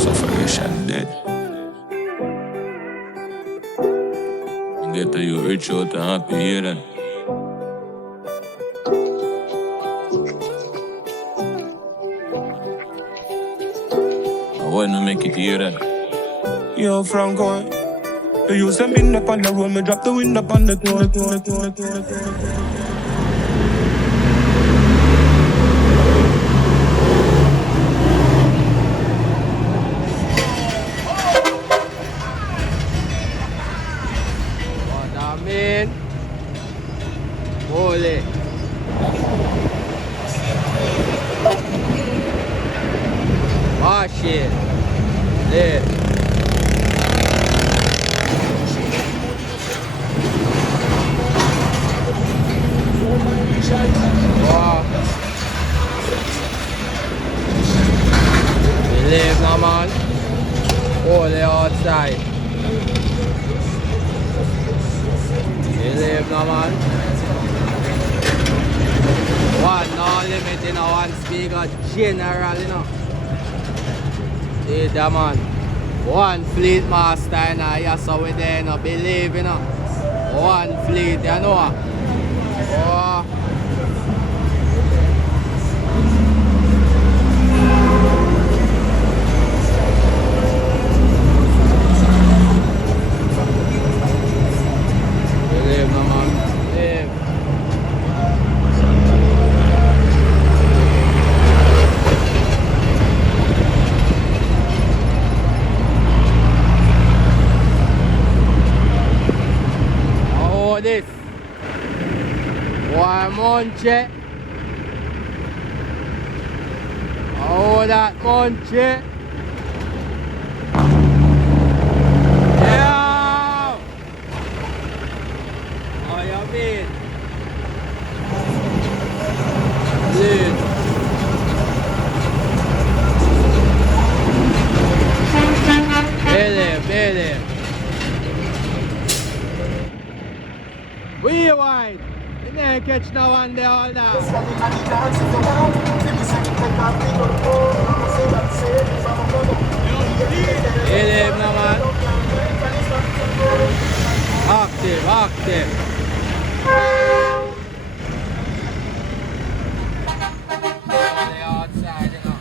Suffocation dead. Get to you rich out and happy here then. I wanna make it here then. Yo, Franco, you used to bend up on the road, me drop the window up on the door. What I mean? Holy. Wash it. There. Wow. We live now, man. Holy outside. We live now, man. One no limit, you know, one speaker general, you know. See that, man. One fleet master, you know, yes, so we there, you know, believe, you know. One fleet, you know. Oh. Live, no man. Live. Oh, this. One monche. Oh, that monche. Yeah. Oh, you mean? Dude. Billy. We wide. You never catch no one there all that. Billy, no man. Active. On the outside, you know.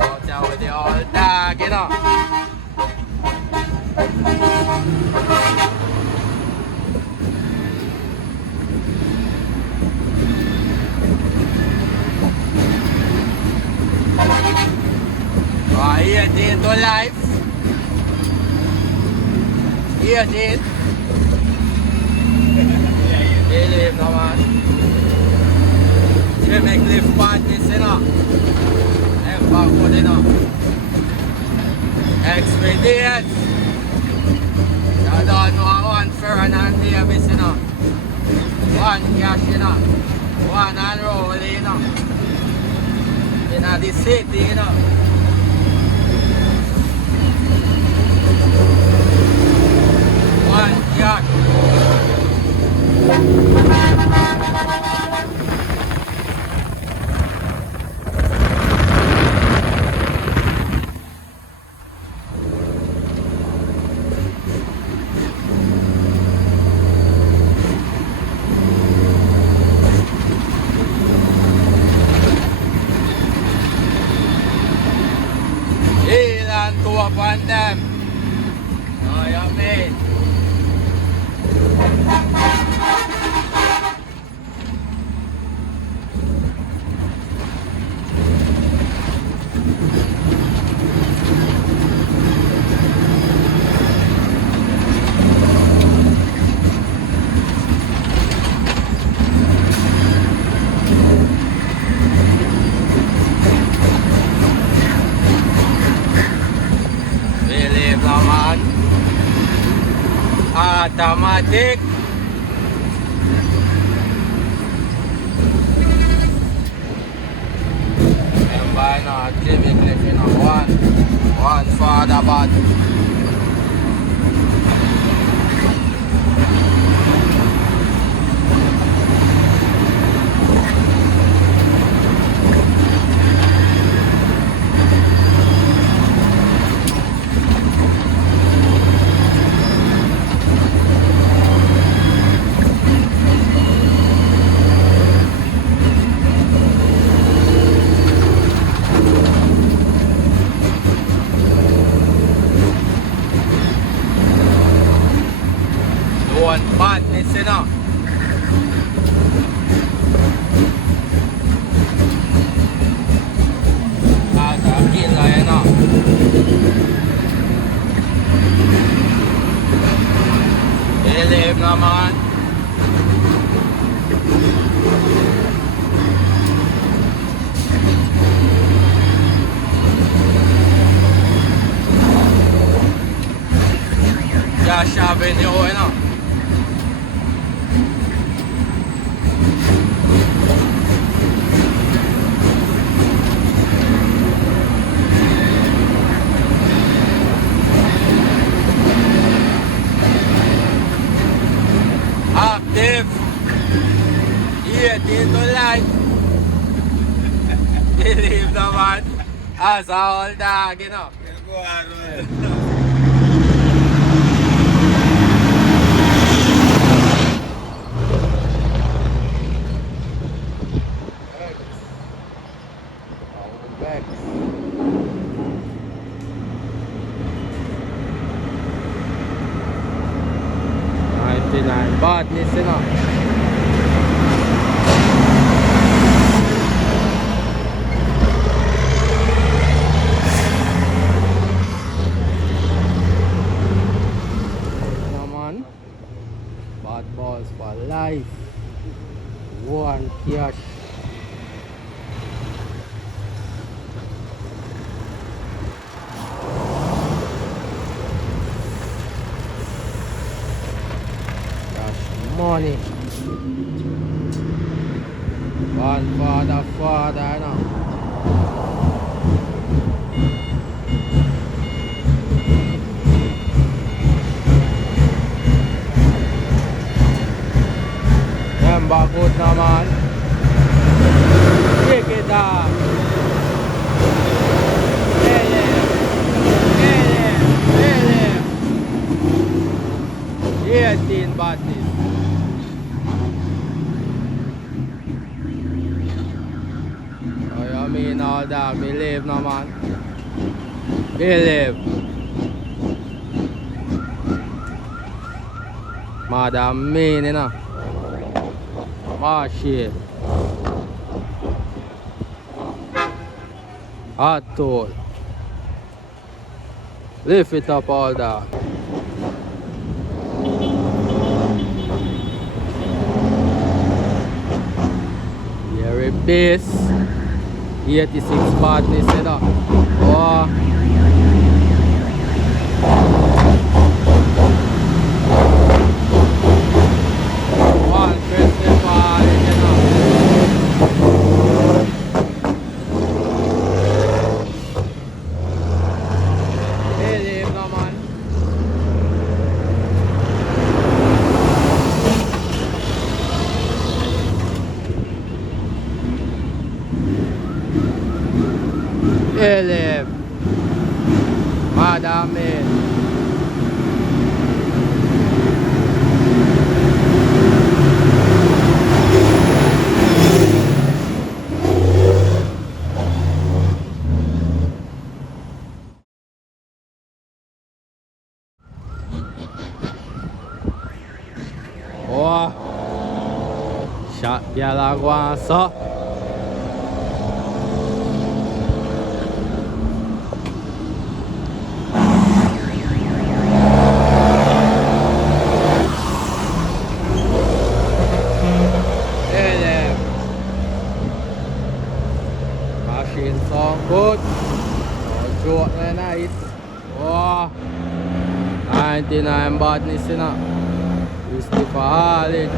Out there with the old dog, you know. Here it to life. Here it is. They live now, man. Jamaican live parties, you know. And backward, you know. Expedience. You don't know one Ferdinand Davis, you know. One cash, you know. One unroll, you know. In the city, you know. One yacht. Heel and go up on them. Oh, you mean? Believe naman. Automatic. Remember now, Jamaican, you know, one for the bad. no man. Josh Avenue, you know. Active. 18 to life. Believe the man. As a old dog, you know. Go on, man. Badness, you know. No man. Bad balls for life. One cash. Money. One father, you know. Remember good now, man. Take it down. Get him. 18 badness. I mean all that, believe no man. Believe. Mother mean, you know. More shit. Hot tool. Lift it up all that. Here it is. 86 badness, you know. Oh. One festival, you know. Believe no man. Believe. Madam me. Oh, shot girl a go on so. Machine sound good. No joke na night. Oh, 99 badness, you know. Whiskey for haulage.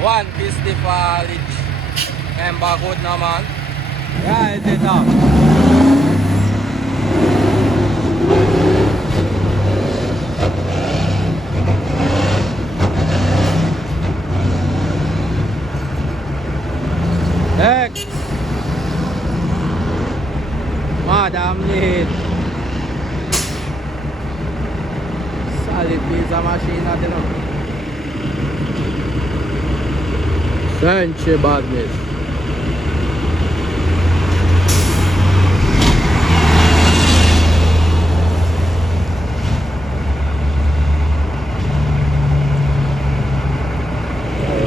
One festival haulage. Remember good now, man. Right it up. Madam Lane. Solid piece of machine, you know. Century badness.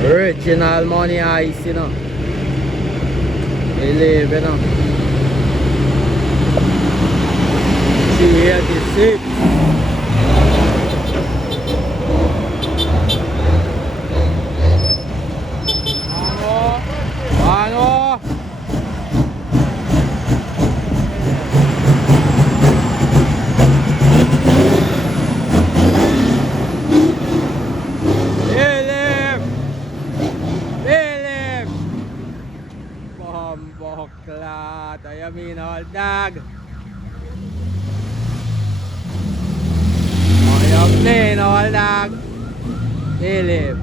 Original money ice, you know. Believe, you know. 386. Ano? Bomboklat, ayamin all dag. Ayamin all dag. Philip.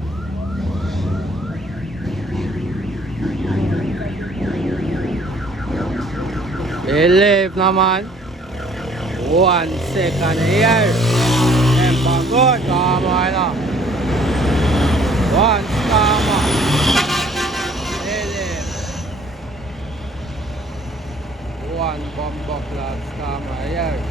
Philip naman. 1 second here. Empagod, tama na. 1 tama. One bomboklat tama here.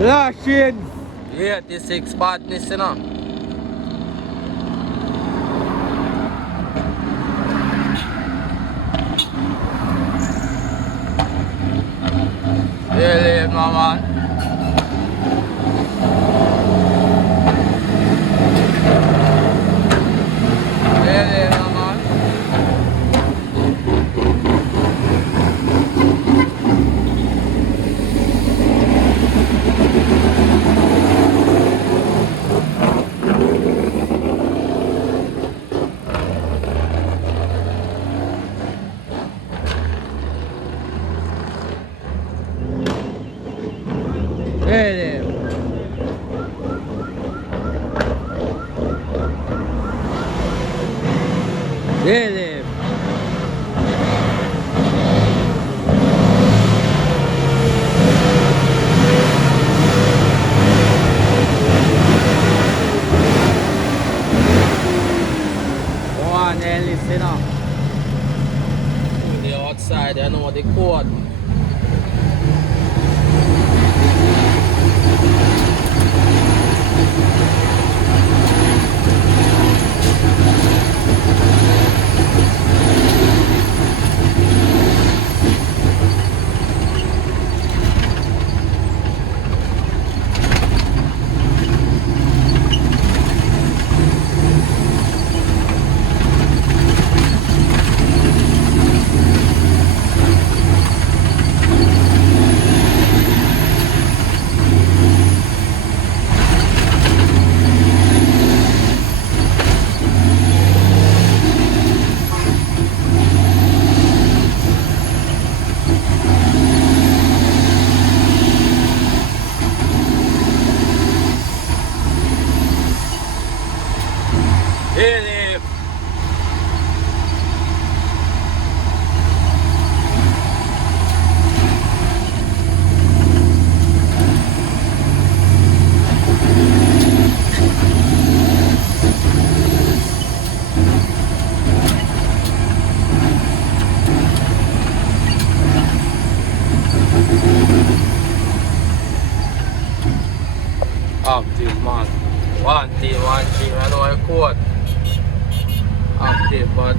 Lashing 86 badness, you know. Really, my man. Really, my man. Active man. 1T1G, I know I quote. Active but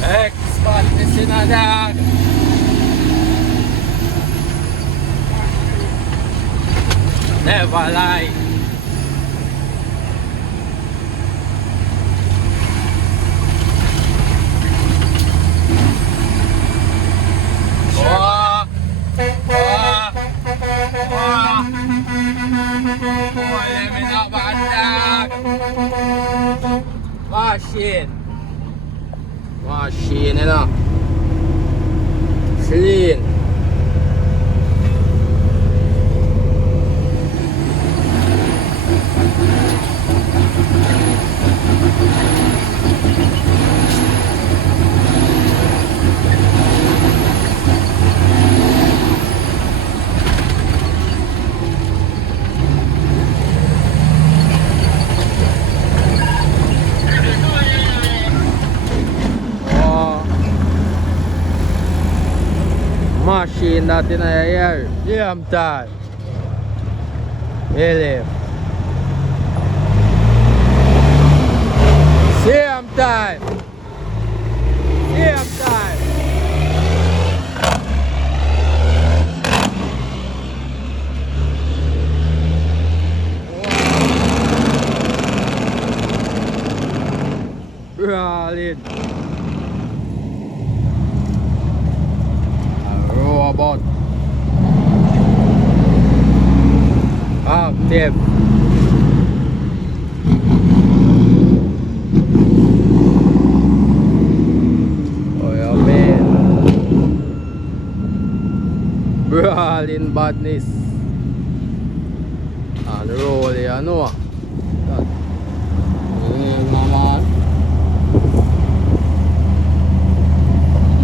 X-Spot is in a dog. Never lie. Let me not bad dog. Machine, you know. Clean. Machine that in here. Damn time. Really. Same time. Same time. Rolling. Robot. Active. Oh yeah, man. Brawling badness. And roll, you know. Mama.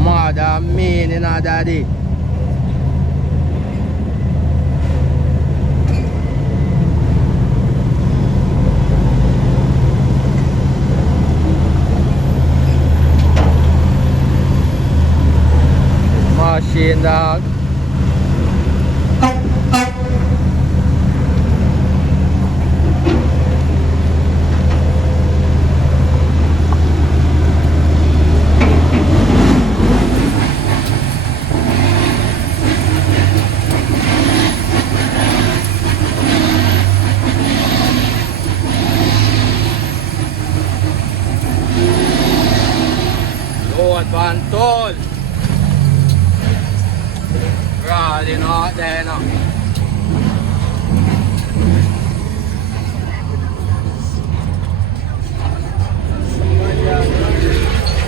Mother mean in a daddy. Machine dog. Load one toll. Rolling out there now.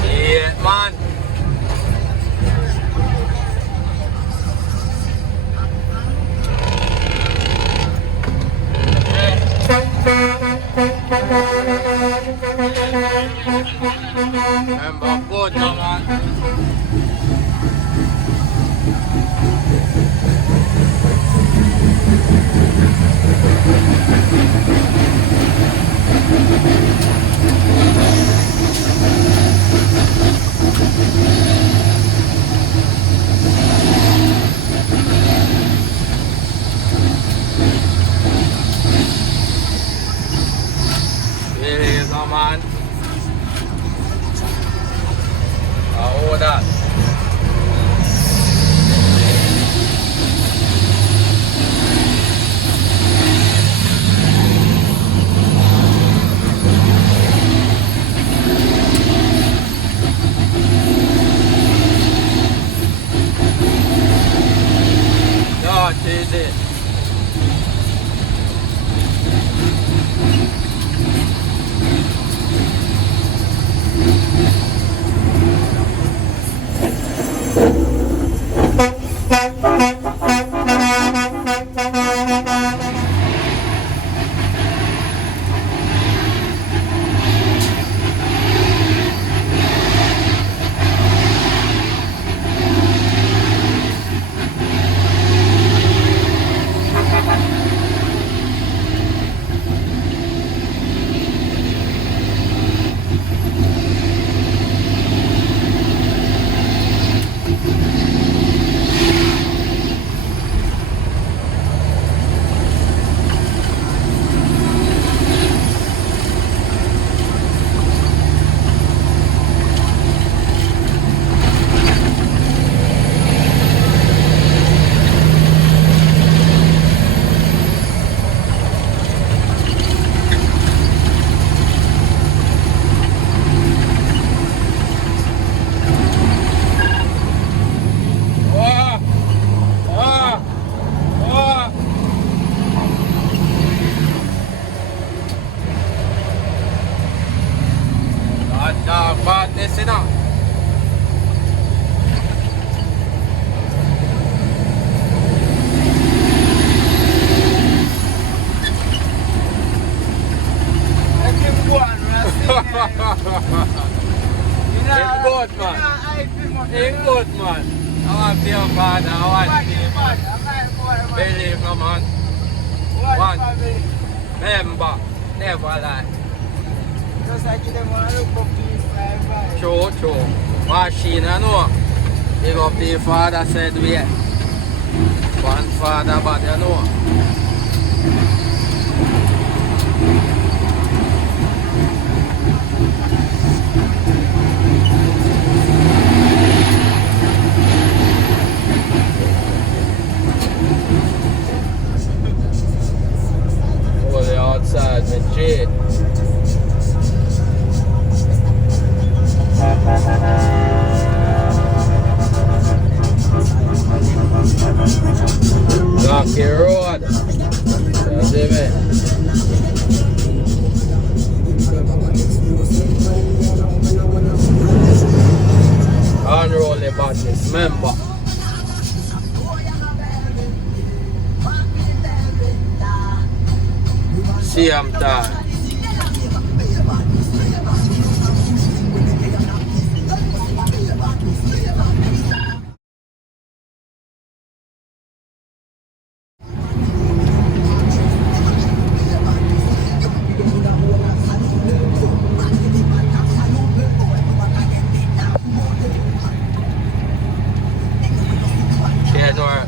Yeah, man. Remember, good, man. Man. Oh, that. Not easy. It's good, man. It's good, man. I want to be a father. I want to be a man. Believe me, man. One member, never lie. Just like them want to look up to his father. True, true. Machine, I know. Big up the father said we. One father, but you know. Fully outside with Jade. Rocky Road. You see me? Unroll the badness, member. Same time.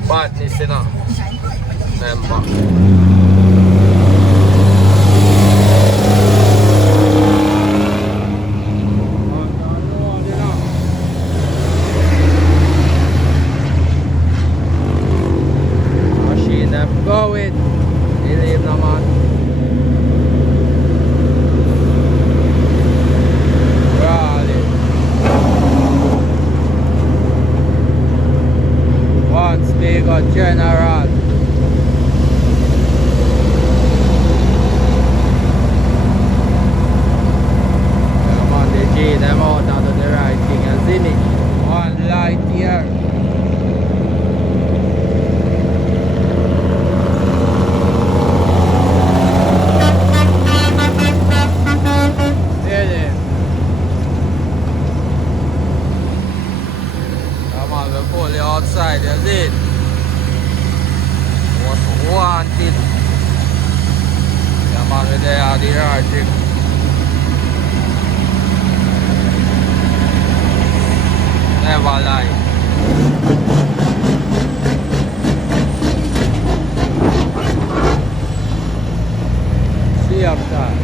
Badness, you know. Member. Machine them going. Believe no man. Rally. Once bigger general. Come on, they G them out onto the right thing and see me. One light here. Really? Come on, we're fully outside, you see it? What's wanted? Come on, we're there at the right thing. Never lie. See up there.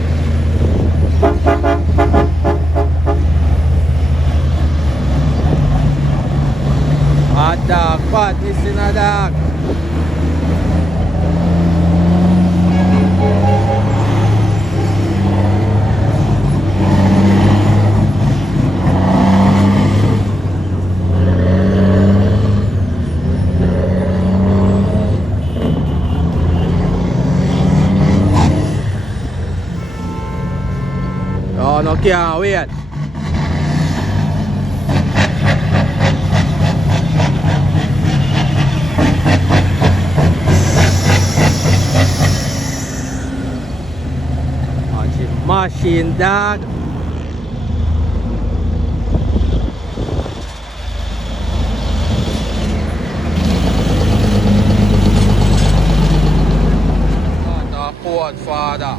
Hot dog, pot, missing a dog. Oh, no can't wait. Machine dog. Not a poor father.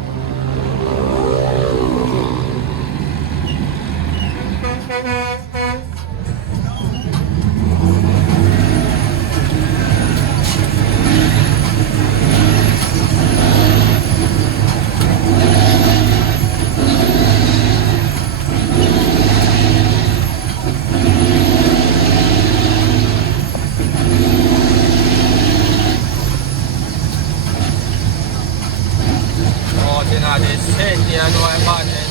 Out in the city, you know about it.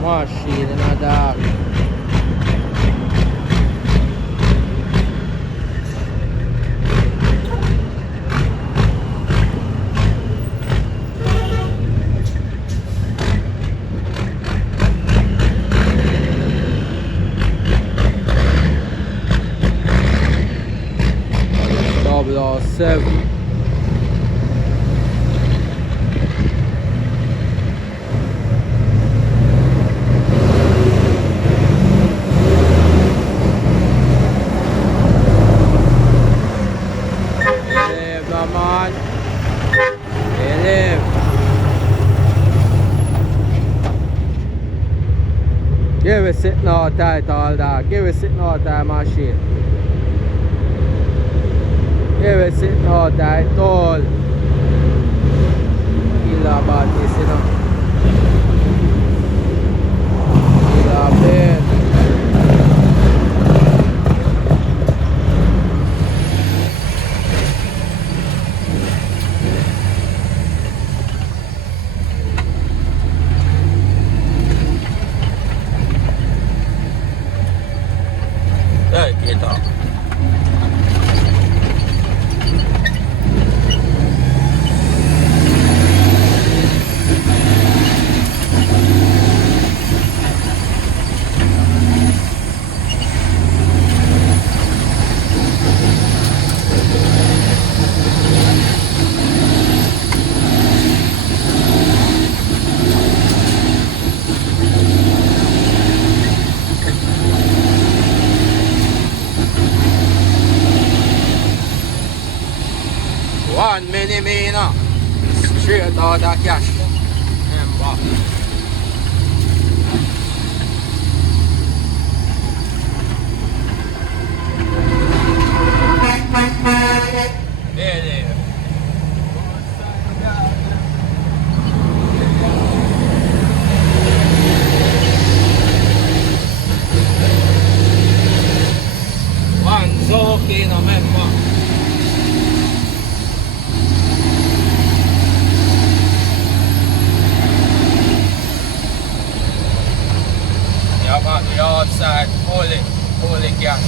Machine in a dog. S07. Give it sitting out tight all that. Give it sitting out tight machine. Give it sitting out tight all. Killer about this, you know. Killer bed. Get up. One mini me, you know. Straight out of cash. Remember. There. One's okay, no member. On the outside, fully gas.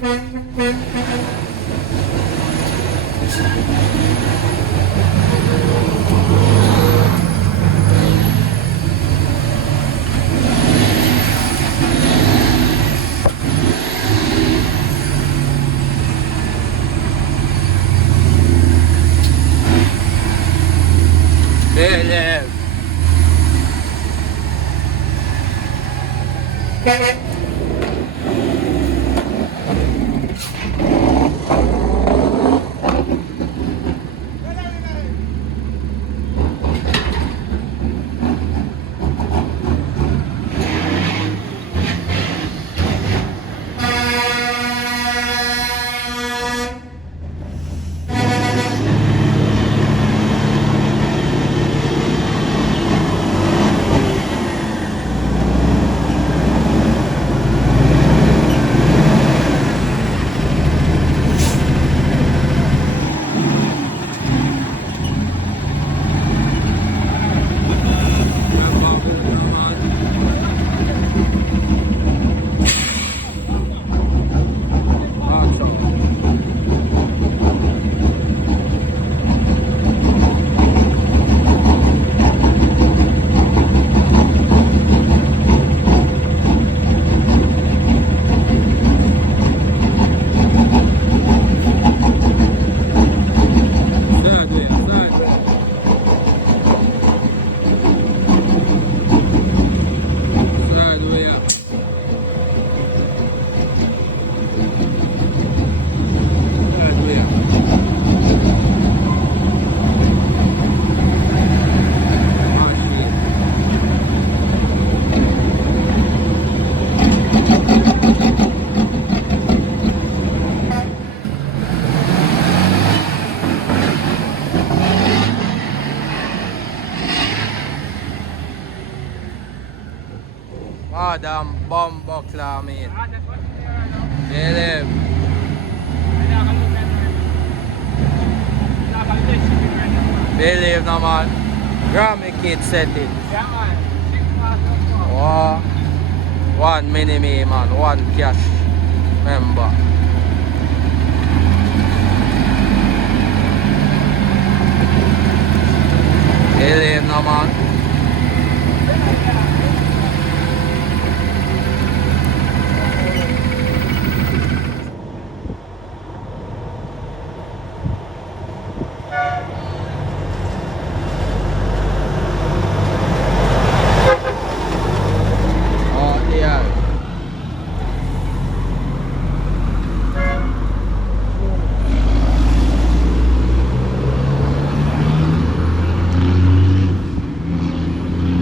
Believe. Madam Bombo Clamit. Believe. Believe naman. Grammy Kid set it. Oh, one mini me man, one cash member. Believe naman.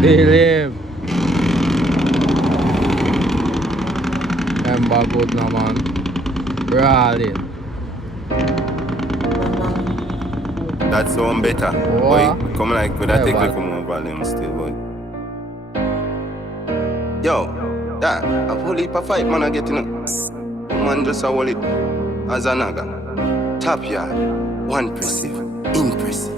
Believe. Member good naman. Rolling. That sound better. Oh. Boy, come like with that Yeah, take but- little more volume still, boy. Yo, that a whole heap of fight man I getting up. Man just a hold it as a naga. Top yard, one impressive, impressive.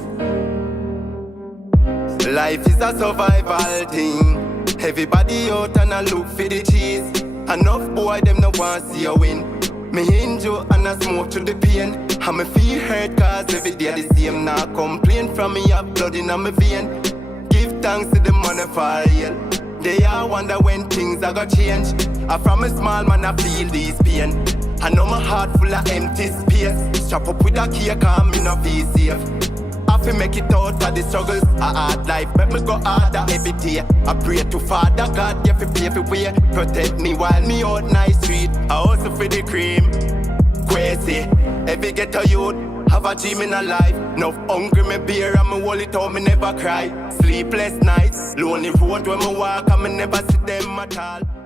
Life is a survival thing. Everybody out and I look for the cheese. Enough boy them no want see you win. Me injure and I smoke to the pain. And me feel hurt cause every day the same. Now complain from me have blood in my vein. Give thanks to the money for real. They all wonder when things are gonna change. I from a small man I feel this pain. I know my heart full of empty space. Strap up with a cake and me no feel safe. I feel make it out of the struggles. A hard life, make me go harder every day. I pray to Father God, you fi pay for way. Protect me while me out nice street. I also for the cream. Crazy, every ghetto youth have a dream in a life. No hungry me beer and me hold it out, me never cry. Sleepless nights, lonely road when me walk and me never see them at all.